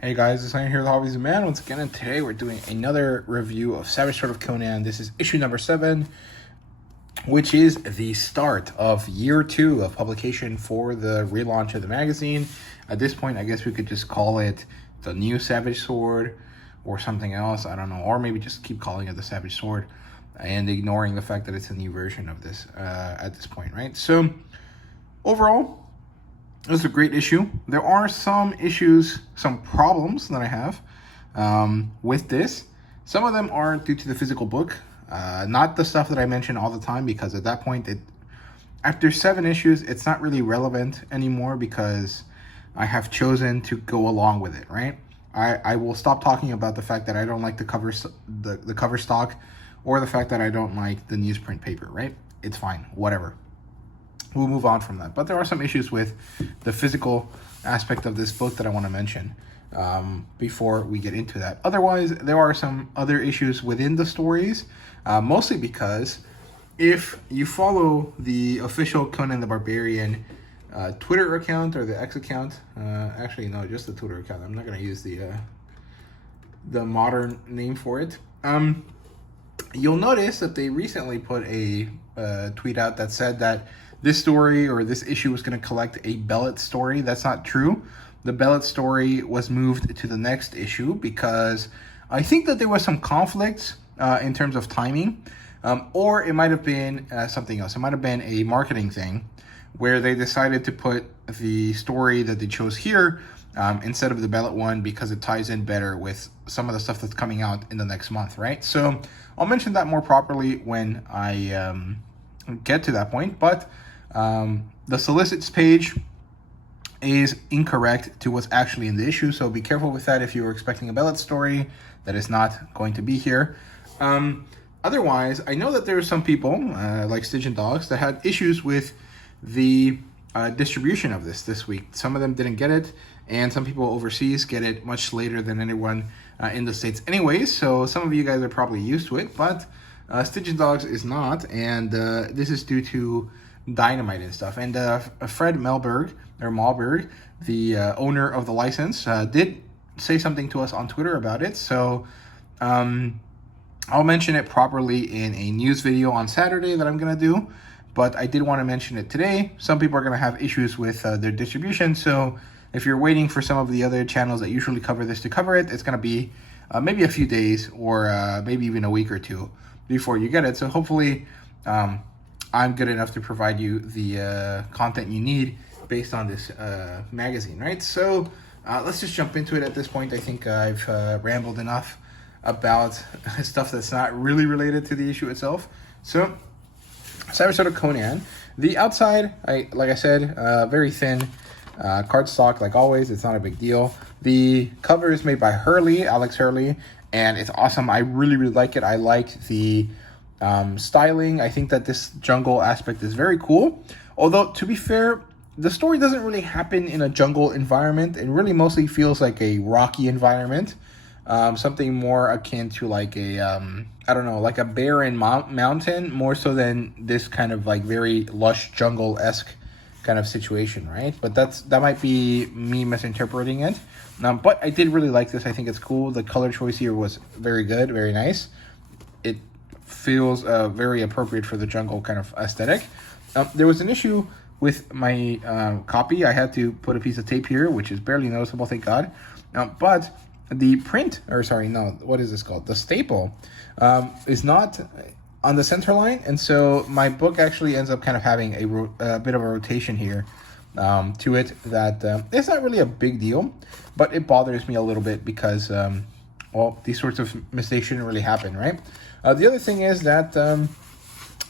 Hey guys, it's Ian here with Hobbies of Man once again, and today we're doing another review of Savage Sword of Conan. This is issue number 7, which is the start of year 2 of publication for the relaunch of the magazine. At this point, I guess we could just call it the new Savage Sword or something else, I don't know, or maybe just keep calling it the Savage Sword and ignoring the fact that it's a new version of this at this point, right? So, overall, this is a great issue. There are some issues, some problems that I have with this. Some of them are due to the physical book, not the stuff that I mention all the time, because at that point, after 7 issues, it's not really relevant anymore because I have chosen to go along with it, right? I will stop talking about the fact that I don't like the cover stock or the fact that I don't like the newsprint paper, right? It's fine, whatever. We'll move on from that. But there are some issues with the physical aspect of this book that I want to mention before we get into that. Otherwise, there are some other issues within the stories, mostly because if you follow the official Conan the Barbarian Twitter account or the X account, actually, no, just the Twitter account. I'm not going to use the modern name for it. You'll notice that they recently put a tweet out that said that this story or this issue was going to collect a Bellet story. That's not true. The Bellet story was moved to the next issue because I think that there was some conflicts in terms of timing, or it might have been something else. It might have been a marketing thing where they decided to put the story that they chose here instead of the Bellet one because it ties in better with some of the stuff that's coming out in the next month, right? So I'll mention that more properly when I get to that point, but the solicits page is incorrect to what's actually in the issue, so be careful with that if you were expecting a Bellet story. That is not going to be here. Otherwise, I know that there are some people, like Stitch and Dogs, that had issues with the distribution of this week. Some of them didn't get it, and some people overseas get it much later than anyone in the States anyways, so some of you guys are probably used to it, but Stitch and Dogs is not, and this is due to Dynamite and stuff. And Fred Malberg, the owner of the license, did say something to us on Twitter about it, so I'll mention it properly in a news video on Saturday that I'm going to do, but I did want to mention it today. Some people are going to have issues with their distribution, so if you're waiting for some of the other channels that usually cover this to cover it, it's going to be maybe a few days or maybe even a week or two before you get it. So hopefully I'm good enough to provide you the content you need based on this magazine, right? So let's just jump into it at this point. I think I've rambled enough about stuff that's not really related to the issue itself. So Savage Sword of Conan. The outside, like I said, very thin cardstock like always. It's not a big deal. The cover is made by Alex Hurley, and it's awesome. I really like it. I like the styling. I think that this jungle aspect is very cool. Although, to be fair, the story doesn't really happen in a jungle environment. It really mostly feels like a rocky environment. Something more akin to like a, I don't know, like a barren mountain, more so than this kind of like very lush jungle-esque kind of situation, right? But that might be me misinterpreting it. But I did really like this. I think it's cool. The color choice here was very good, very nice. It feels very appropriate for the jungle kind of aesthetic. There was an issue with my copy. I had to put a piece of tape here, which is barely noticeable, thank God. But the print, or sorry, no, what is this called? The staple is not on the center line, and so my book actually ends up kind of having a bit of a rotation here to it that it's not really a big deal, but it bothers me a little bit because, well, these sorts of mistakes shouldn't really happen, right? The other thing is that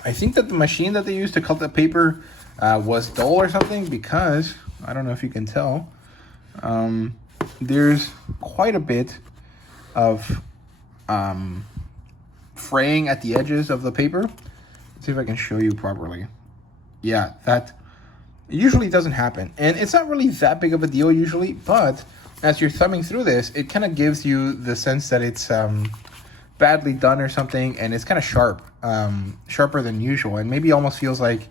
I think that the machine that they used to cut the paper was dull or something, because, I don't know if you can tell, there's quite a bit of fraying at the edges of the paper. Let's see if I can show you properly. Yeah, that usually doesn't happen. And it's not really that big of a deal usually, but as you're thumbing through this, it kind of gives you the sense that it's badly done or something, and it's kind of sharp, sharper than usual, and maybe almost feels like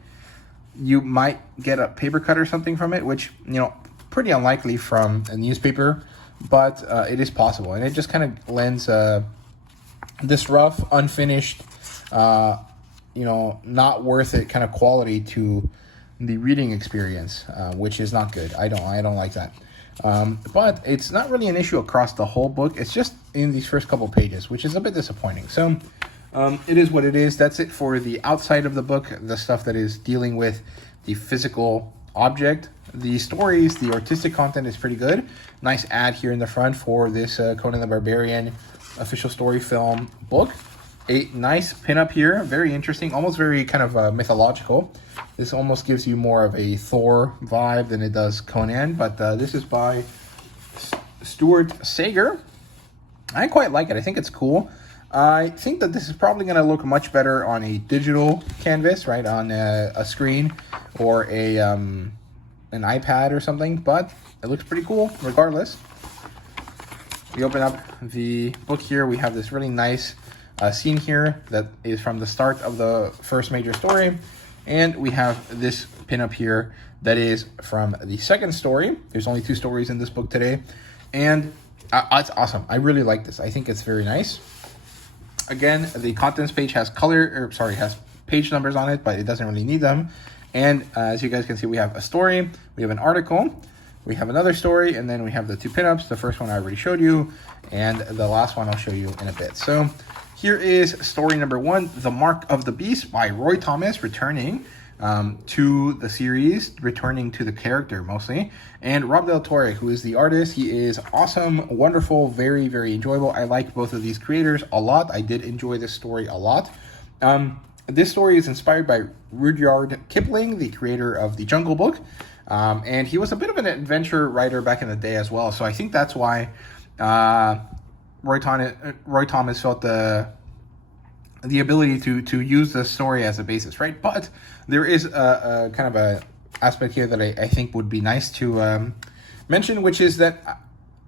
you might get a paper cut or something from it, which, you know, pretty unlikely from a newspaper but it is possible, and it just kind of lends this rough, unfinished, not worth it kind of quality to the reading experience, which is not good. I don't like that. But it's not really an issue across the whole book. It's just in these first couple pages, which is a bit disappointing. So it is what it is. That's it for the outside of the book, the stuff that is dealing with the physical object. The stories, the artistic content is pretty good. Nice ad here in the front for this Conan the Barbarian official story film book. A nice pinup here, very interesting, almost very kind of mythological. This almost gives you more of a Thor vibe than it does Conan, but this is by Stuart Sager. I quite like it. I think it's cool. I think that this is probably going to look much better on a digital canvas, right, on a screen or an iPad or something, but it looks pretty cool regardless. We open up the book here. We have this really nice scene here that is from the start of the first major story, and we have this pinup here that is from the second story. There's only 2 stories in this book today, and it's awesome. I really like this. I think it's very nice. Again, the contents page has has page numbers on it, but it doesn't really need them. And as you guys can see, we have a story, we have an article, we have another story, and then we have the 2 pinups. The first one I already showed you, and the last one I'll show you in a bit. So here is story number 1, The Mark of the Beast by Roy Thomas, returning to the series, returning to the character mostly, and Rob Del Torre, who is the artist. He is awesome, wonderful, very, very enjoyable. I like both of these creators a lot. I did enjoy this story a lot. This story is inspired by Rudyard Kipling, the creator of the Jungle Book, and he was a bit of an adventure writer back in the day as well. So I think that's why Roy Thomas felt the ability to use the story as a basis, right? But there is a kind of a aspect here that I think would be nice to mention, which is that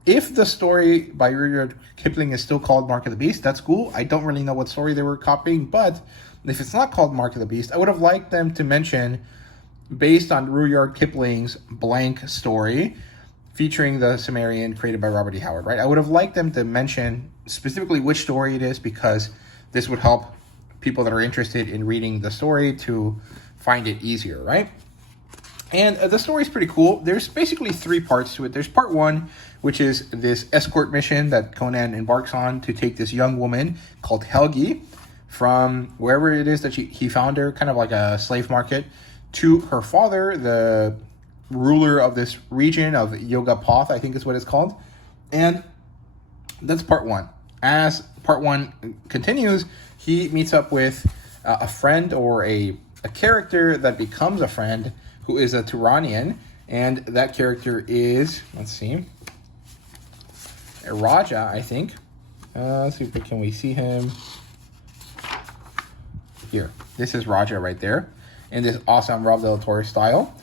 if the story by Rudyard Kipling is still called Mark of the Beast, that's cool. I don't really know what story they were copying, but if it's not called Mark of the Beast, I would have liked them to mention, based on Rudyard Kipling's blank story, featuring the Sumerian created by Robert E. Howard, right? I would have liked them to mention specifically which story it is, because this would help people that are interested in reading the story to find it easier, right? And the story is pretty cool. There's basically 3 parts to it. There's part 1, which is this escort mission that Conan embarks on to take this young woman called Helgi from wherever it is that he found her, kind of like a slave market, to her father, the ruler of this region of Yogapoth, I think is what it's called. And that's part 1. As part 1 continues, he meets up with a friend, or a character that becomes a friend, who is a Turanian, and that character is, let's see, Raja, I think. Let's see, can we see him? Here, this is Raja right there, in this awesome Rob Del Torre style.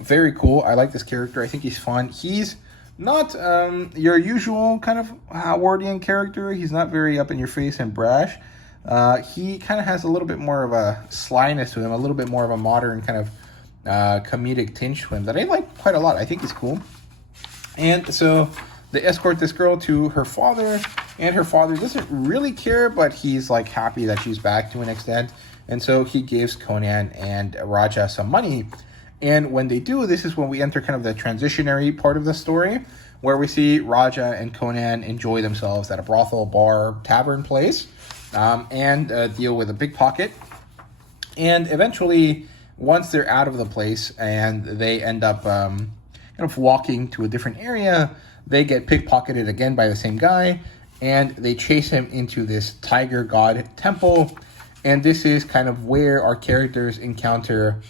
Very cool. I like this character. I think he's fun. He's not your usual kind of Howardian character. He's not very up in your face and brash. He kind of has a little bit more of a slyness to him, a little bit more of a modern kind of comedic tinge to him that I like quite a lot. I think he's cool. And so they escort this girl to her father, and her father doesn't really care, but he's like happy that she's back to an extent. And so he gives Conan and Raja some money. And when they do, this is when we enter kind of the transitionary part of the story, where we see Raja and Conan enjoy themselves at a brothel, bar, tavern place, and deal with a pickpocket. And eventually, once they're out of the place and they end up kind of walking to a different area, they get pickpocketed again by the same guy, and they chase him into this tiger god temple. And this is kind of where our characters encounter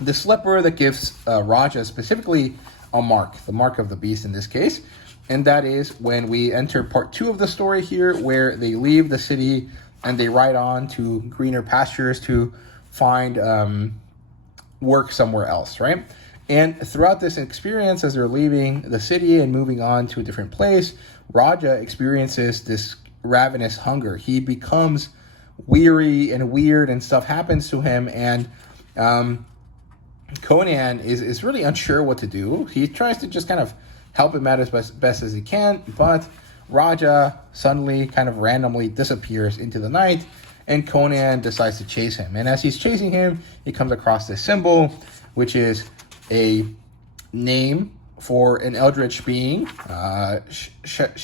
the slipper that gives Raja specifically a mark, the mark of the beast in this case. And that is when we enter part 2 of the story here, where they leave the city and they ride on to greener pastures to find work somewhere else, right? And throughout this experience, as they're leaving the city and moving on to a different place, Raja experiences this ravenous hunger. He becomes weary and weird, and stuff happens to him, and Conan is really unsure what to do. He tries to just kind of help him out as best as he can, but Raja suddenly kind of randomly disappears into the night, and Conan decides to chase him. And as he's chasing him, he comes across this symbol, which is a name for an eldritch being,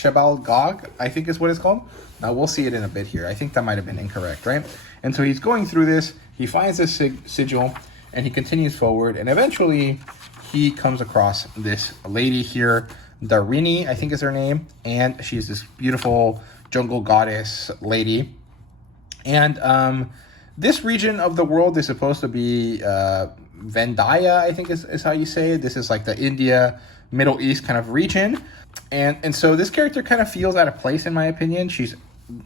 Shebalgog, I think is what it's called. Now, we'll see it in a bit here. I think that might have been incorrect, right? And so he's going through this, he finds this sigil, and he continues forward, and eventually he comes across this lady here, Darini, I think is her name, and she's this beautiful jungle goddess lady. And this region of the world is supposed to be Vendaya, I think is how you say it. This is like the India, Middle East kind of region. And so this character kind of feels out of place, in my opinion. She's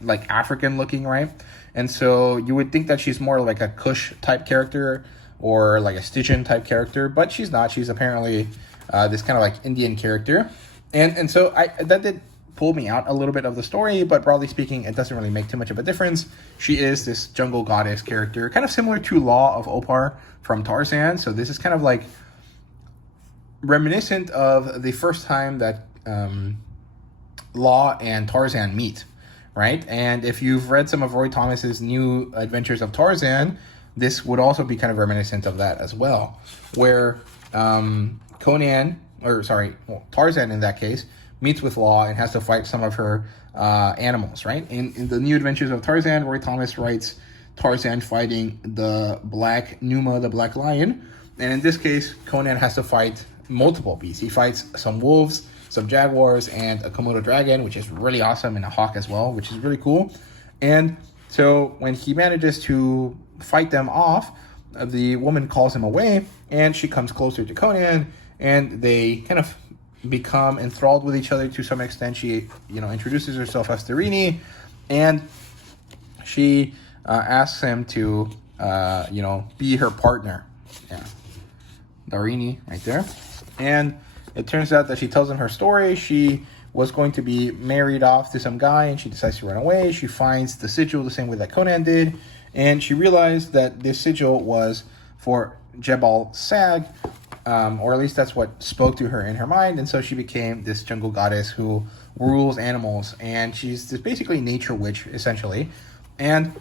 like African looking, right? And so you would think that she's more like a Kush type character or like a Stygian type character, but she's not. She's apparently this kind of like Indian character. And so that did pull me out a little bit of the story, but broadly speaking, it doesn't really make too much of a difference. She is this jungle goddess character, kind of similar to Law of Opar from Tarzan. So this is kind of like reminiscent of the first time that Law and Tarzan meet, right? And if you've read some of Roy Thomas's New Adventures of Tarzan, this would also be kind of reminiscent of that as well, where Tarzan in that case, meets with Law and has to fight some of her animals, right? In the New Adventures of Tarzan, Roy Thomas writes Tarzan fighting the black Numa, the black lion. And in this case, Conan has to fight multiple beasts. He fights some wolves, some jaguars, and a Komodo dragon, which is really awesome, and a hawk as well, which is really cool. And so when he manages to fight them off, the woman calls him away, and she comes closer to Conan, and they kind of become enthralled with each other to some extent. She, introduces herself as Darini, and she asks him to, be her partner. Yeah, Darini, right there. And it turns out that she tells him her story. She was going to be married off to some guy, and she decides to run away. She finds the sigil the same way that Conan did, and she realized that this sigil was for Jebel Sag, or at least that's what spoke to her in her mind. And so she became this jungle goddess who rules animals, and she's this basically nature witch, essentially. And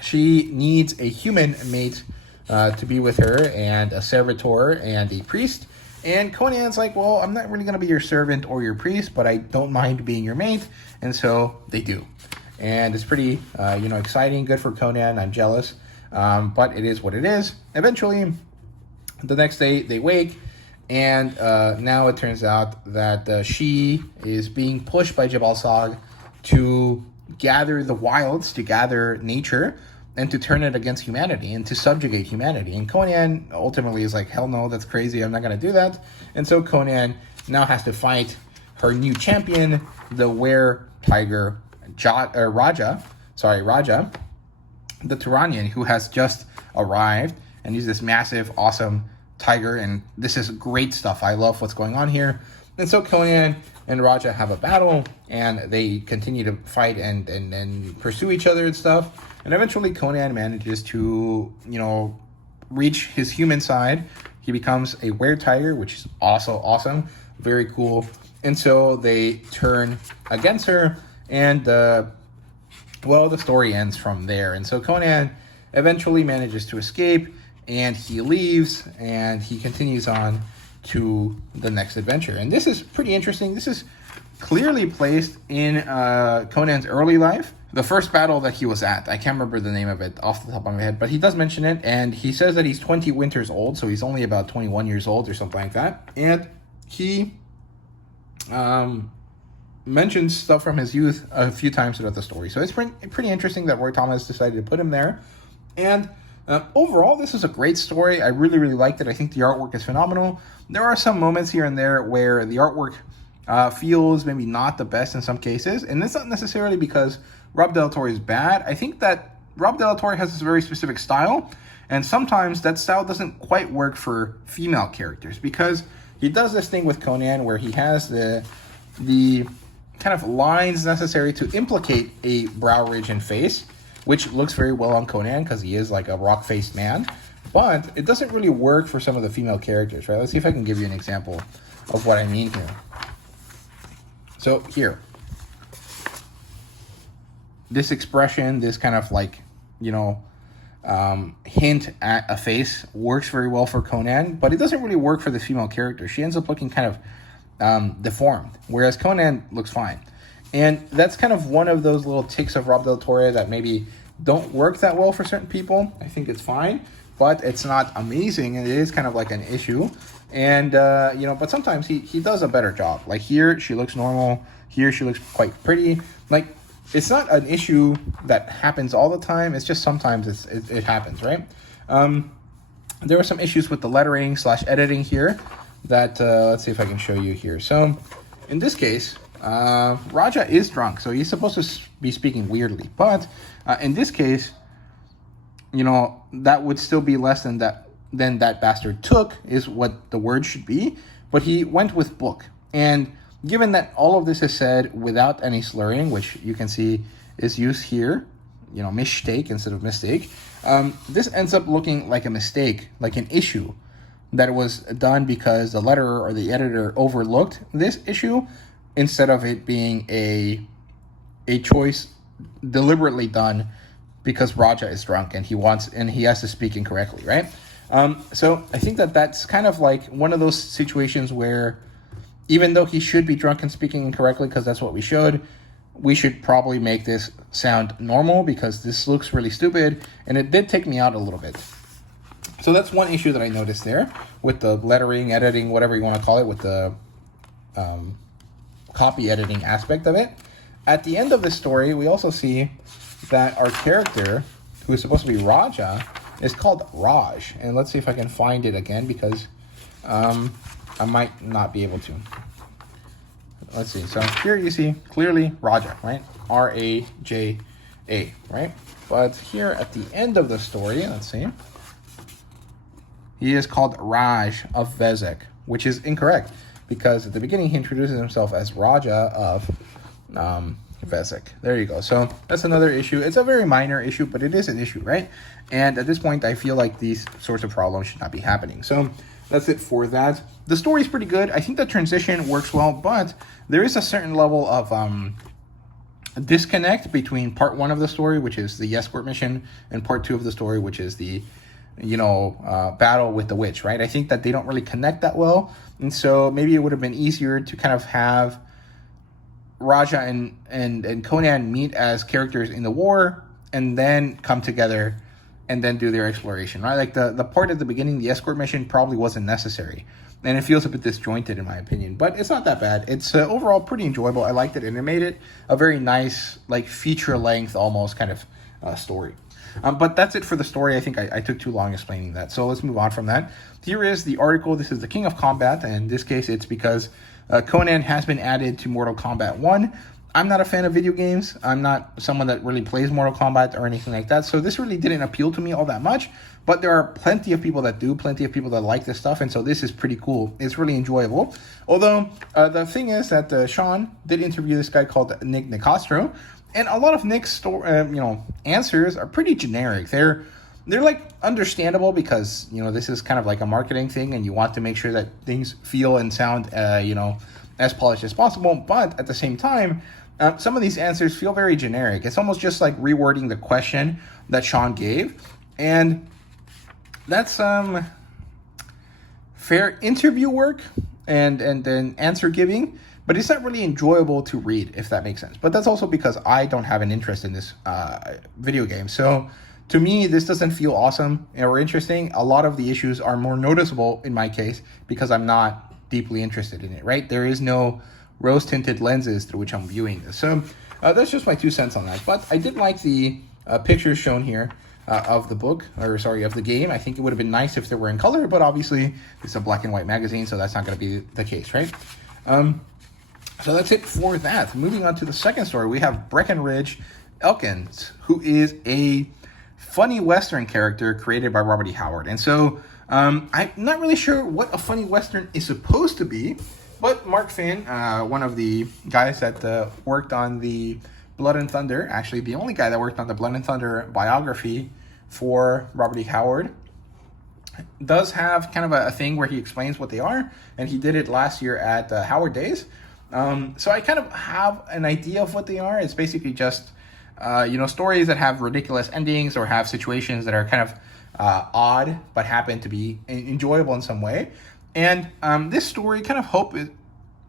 she needs a human mate to be with her, and a servitor and a priest. And Conan's like, well, I'm not really going to be your servant or your priest, but I don't mind being your mate. And so they do. And it's pretty, exciting, good for Conan. I'm jealous, but it is what it is. Eventually, the next day, they wake, and now it turns out that she is being pushed by Jebel Sag to gather the wilds, to gather nature, and to turn it against humanity and to subjugate humanity. And Conan ultimately is like, hell no, that's crazy. I'm not going to do that. And so Conan now has to fight her new champion, the were-tiger Raja, the Turanian, who has just arrived. And he's this massive, awesome tiger. And this is great stuff. I love what's going on here. And so Conan and Raja have a battle, and they continue to fight and pursue each other and stuff. And eventually Conan manages to, reach his human side. He becomes a were-tiger, which is also awesome. Very cool. And so they turn against her, and, the story ends from there. And so Conan eventually manages to escape, and he leaves, and he continues on to the next adventure. And this is pretty interesting. This is clearly placed in Conan's early life. The first battle that he was at, I can't remember the name of it off the top of my head, but he does mention it, and he says that he's 20 winters old, so he's only about 21 years old or something like that. And he mentions stuff from his youth a few times throughout the story. So it's pretty interesting that Roy Thomas decided to put him there. And overall, this is a great story. I really, really liked it. I think the artwork is phenomenal. There are some moments here and there where the artwork feels maybe not the best in some cases. And it's not necessarily because Rob Del Torre is bad. I think that Rob Del Torre has this very specific style. And sometimes that style doesn't quite work for female characters, because he does this thing with Conan where he has the kind of lines necessary to implicate a brow ridge and face, which looks very well on Conan because he is like a rock-faced man. But it doesn't really work for some of the female characters, right? Let's see if I can give you an example. of what I mean here. So here, this expression, this kind of like, you know, hint at a face works very well for Conan, but it doesn't really work for the female character. She ends up looking kind of deformed, whereas Conan looks fine. And that's kind of one of those little ticks of Rob Del Toro that maybe don't work that well for certain people. I think it's fine, but it's not amazing, and it is kind of like an issue. And, you know, but sometimes he does a better job. Like here, she looks normal. Here, she looks quite pretty. Like, it's not an issue that happens all the time. It's just sometimes it happens, right? There are some issues with the lettering / editing here that, let's see if I can show you here. So in this case, Raja is drunk, so he's supposed to be speaking weirdly. But in this case, you know, that would still be less than that bastard took is what the word should be. But he went with book. And given that all of this is said without any slurring, which you can see is used here, you know, mistake instead of mistake, this ends up looking like a mistake, like an issue that was done because the letterer or the editor overlooked this issue instead of it being a choice deliberately done because Raja is drunk and he has to speak incorrectly, right? So I think that's kind of like one of those situations where even though he should be drunk and speaking incorrectly, because that's what we should probably make this sound normal because this looks really stupid, and it did take me out a little bit. So that's one issue that I noticed there with the lettering, editing, whatever you want to call it, with the copy editing aspect of it. At the end of the story, we also see that our character, who is supposed to be Raja, is called Raj. And let's see if I can find it again because I might not be able to. Let's see. So here you see clearly Raja, right? R-A-J-A, right? But here at the end of the story, let's see. He is called Raj of Vezek, which is incorrect because at the beginning he introduces himself as Raja of Vezek. There you go. So that's another issue. It's a very minor issue, but it is an issue, right? And at this point, I feel like these sorts of problems should not be happening. So that's it for that. The story is pretty good. I think the transition works well, but there is a certain level of disconnect between part 1 of the story, which is the escort mission, and part 2 of the story, which is the, you know, battle with the witch, right? I think that they don't really connect that well. And so maybe it would have been easier to kind of have Raja and Conan meet as characters in the war and then come together and then do their exploration, right? Like the part at the beginning, the escort mission, probably wasn't necessary. And it feels a bit disjointed in my opinion, but it's not that bad. It's overall pretty enjoyable. I liked it, and it made it a very nice, like feature length almost kind of story. But that's it for the story. I think I took too long explaining that. So let's move on from that. Here is the article. This is the King of Combat. And in this case, it's because Conan has been added to Mortal Kombat 1. I'm not a fan of video games. I'm not someone that really plays Mortal Kombat or anything like that. So this really didn't appeal to me all that much. But there are plenty of people that do, plenty of people that like this stuff. And so this is pretty cool. It's really enjoyable. Although the thing is that Sean did interview this guy called Nick Nicastro. And a lot of Nick's answers are pretty generic. They're like understandable because, you know, this is kind of like a marketing thing and you want to make sure that things feel and sound, as polished as possible. But at the same time, some of these answers feel very generic. It's almost just like rewording the question that Sean gave. And that's fair interview work and answer giving. But it's not really enjoyable to read, if that makes sense. But that's also because I don't have an interest in this video game. So to me, this doesn't feel awesome or interesting. A lot of the issues are more noticeable in my case because I'm not deeply interested in it, right? There is no rose-tinted lenses through which I'm viewing this. So that's just my 2 cents on that. But I did like the pictures shown here of the book, of the game. I think it would have been nice if they were in color, but obviously it's a black and white magazine, so that's not going to be the case, right? So that's it for that. Moving on to the second story, we have Breckenridge Elkins, who is a funny Western character created by Robert E. Howard. And so I'm not really sure what a funny Western is supposed to be, but Mark Finn, one of the guys that worked on the Blood and Thunder, actually the only guy that worked on the Blood and Thunder biography for Robert E. Howard, does have kind of a thing where he explains what they are, and he did it last year at Howard Days. So I kind of have an idea of what they are. It's basically just, stories that have ridiculous endings or have situations that are kind of odd but happen to be enjoyable in some way. And this story kind of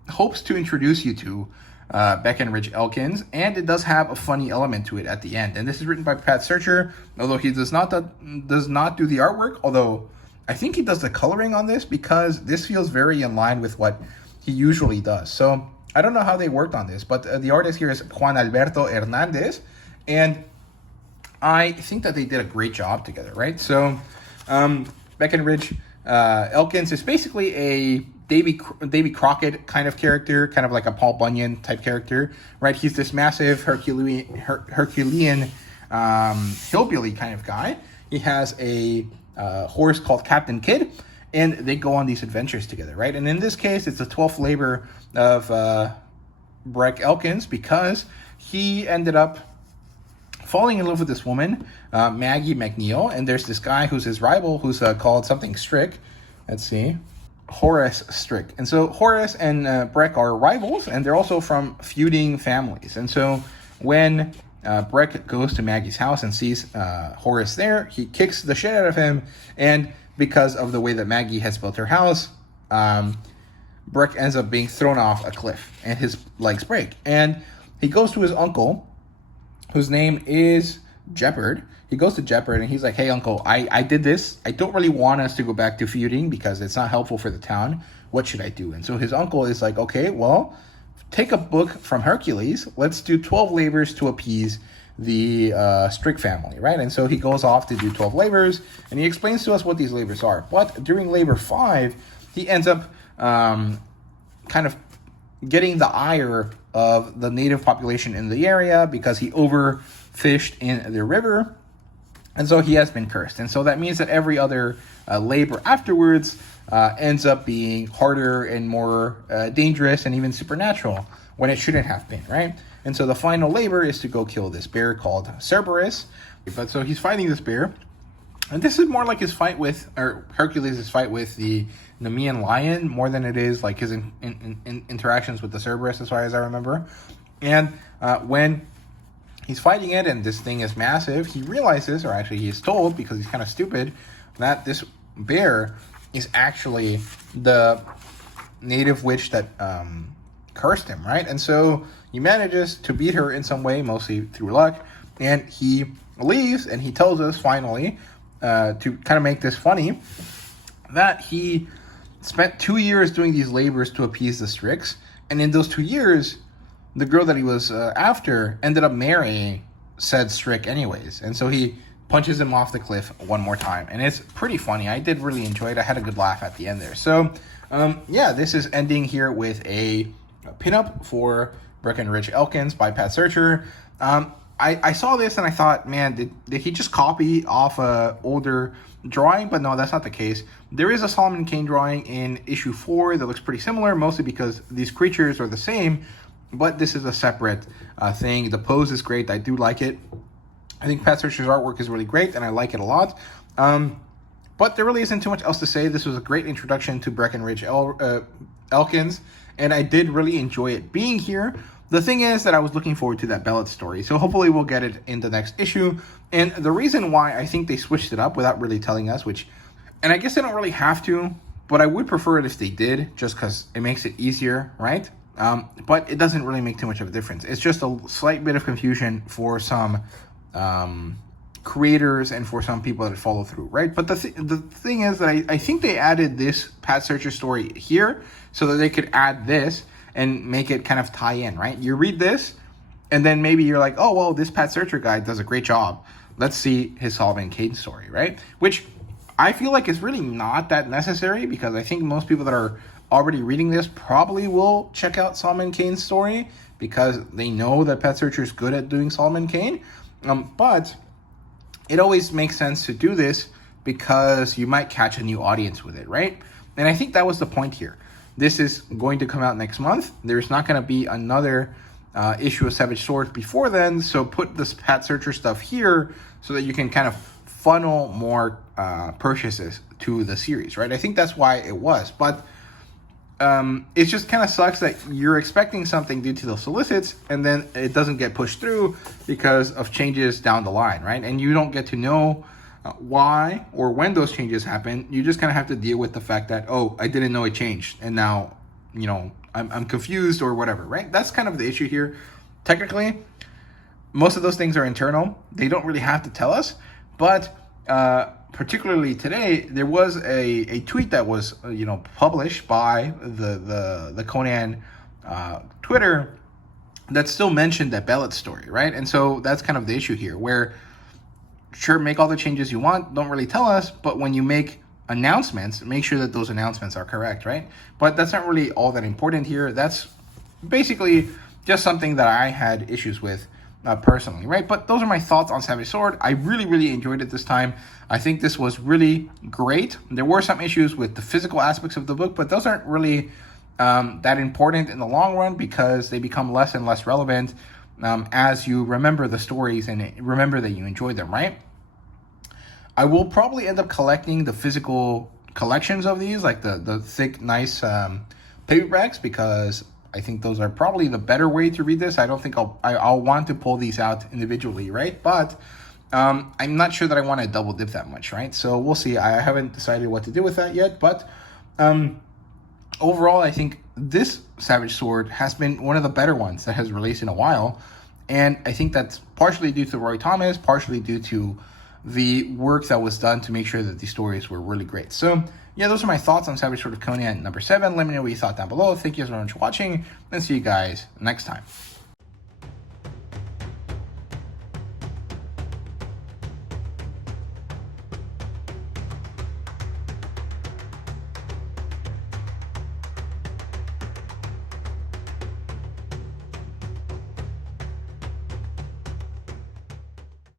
hopes to introduce you to Breckenridge Elkins, and it does have a funny element to it at the end. And this is written by Pat Searcher, although he does not do the artwork, although I think he does the coloring on this, because this feels very in line with what he usually does. So I don't know how they worked on this, but the artist here is Juan Alberto Hernandez, and I think that they did a great job together, right? So Breckenridge Elkins is basically a Davy Crockett kind of character, kind of like a Paul Bunyan type character, right? He's this massive Herculean hillbilly kind of guy. He has a horse called Captain Kidd, and they go on these adventures together, right? And in this case, it's the 12th labor of Breck Elkins, because he ended up falling in love with this woman, Maggie McNeil, and there's this guy who's his rival who's called something Strick. Let's see. Horace Strick. And so Horace and Breck are rivals, and they're also from feuding families. And so when Breck goes to Maggie's house and sees Horace there, he kicks the shit out of him, and because of the way that Maggie has built her house, Breck ends up being thrown off a cliff, and his legs break. And he goes to his uncle, whose name is Jeopard. He goes to Jeopard and he's like, hey, uncle, I did this. I don't really want us to go back to feuding because it's not helpful for the town. What should I do? And so his uncle is like, okay, well, take a book from Hercules. Let's do 12 labors to appease the Strick family, right? And so he goes off to do 12 labors, and he explains to us what these labors are. But during labor 5, he ends up kind of getting the ire of the native population in the area because he overfished in the river. And so he has been cursed. And so that means that every other labor afterwards ends up being harder and more dangerous and even supernatural when it shouldn't have been, right? And so the final labor is to go kill this bear called Cerberus. But so he's fighting this bear. And this is more like his fight with, or Hercules' fight with the Nemean lion, more than it is like his interactions with the Cerberus, as far as I remember. And when he's fighting it and this thing is massive, he realizes, or actually he's told, because he's kind of stupid, that this bear is actually the native witch that cursed him, right? And so he manages to beat her in some way, mostly through luck, and he leaves, and he tells us finally, to kind of make this funny, that he spent 2 years doing these labors to appease the Stricks, and in those 2 years, the girl that he was after ended up marrying said Strick anyways. And so he punches him off the cliff one more time. And it's pretty funny. I did really enjoy it. I had a good laugh at the end there. So, this is ending here with a pinup for Breckenridge Elkins by Pat Searcher. I saw this and I thought, man, did he just copy off a older drawing? But no, that's not the case. There is a Solomon Kane drawing in issue 4 that looks pretty similar, mostly because these creatures are the same. But this is a separate thing. The pose is great. I do like it. I think Pat Searcher's artwork is really great, and I like it a lot. But there really isn't too much else to say. This was a great introduction to Breckenridge Elkins, and I did really enjoy it being here. The thing is that I was looking forward to that Bellet story, so hopefully we'll get it in the next issue. And the reason why I think they switched it up without really telling us, and I guess they don't really have to, but I would prefer it if they did, just because it makes it easier, right? But it doesn't really make too much of a difference. It's just a slight bit of confusion for some creators and for some people that follow through, right? But the thing is that I think they added this Pat Searcher story here so that they could add this and make it kind of tie in, right? You read this, and then maybe you're like, oh, well, this Pat Searcher guy does a great job. Let's see his Solomon Kane story, right? Which I feel like is really not that necessary, because I think most people that are already reading this probably will check out Solomon Kane's story because they know that Pat Searcher is good at doing Solomon Kane. But it always makes sense to do this because you might catch a new audience with it, right? And I think that was the point here. This is going to come out next month. There's not going to be another issue of Savage Swords before then, so put this Pat Searcher stuff here so that you can kind of funnel more purchases to the series, right? I think that's why it was. But it just kind of sucks that you're expecting something due to those solicits, and then it doesn't get pushed through because of changes down the line, right? And you don't get to know why or when those changes happen. You just kind of have to deal with the fact that, oh, I didn't know it changed, and now, you know, I'm confused or whatever, right? That's kind of the issue here. Technically, most of those things are internal. They don't really have to tell us, but particularly today, there was a tweet that was published by the Conan Twitter that still mentioned that Bellet story, right? And so that's kind of the issue here, where sure, make all the changes you want, don't really tell us, but when you make announcements, make sure that those announcements are correct, right? But that's not really all that important here. That's basically just something that I had issues with personally, right? But those are my thoughts on Savage Sword. I really enjoyed it this time. I think this was really great. There were some issues with the physical aspects of the book, but those aren't really that important in the long run, because they become less and less relevant as you remember the stories and remember that you enjoyed them, right? I will probably end up collecting the physical collections of these, like the thick, nice paperbacks, because I think those are probably the better way to read this. I don't think I'll want to pull these out individually, right? But I'm not sure that I want to double dip that much, right? So we'll see. I haven't decided what to do with that yet, but overall, I think this Savage Sword has been one of the better ones that has released in a while, and I think that's partially due to Roy Thomas, partially due to the work that was done to make sure that these stories were really great. So yeah, those are my thoughts on Savage Sword of Conan number 7. Let me know what you thought down below. Thank you so much for watching, and see you guys next time.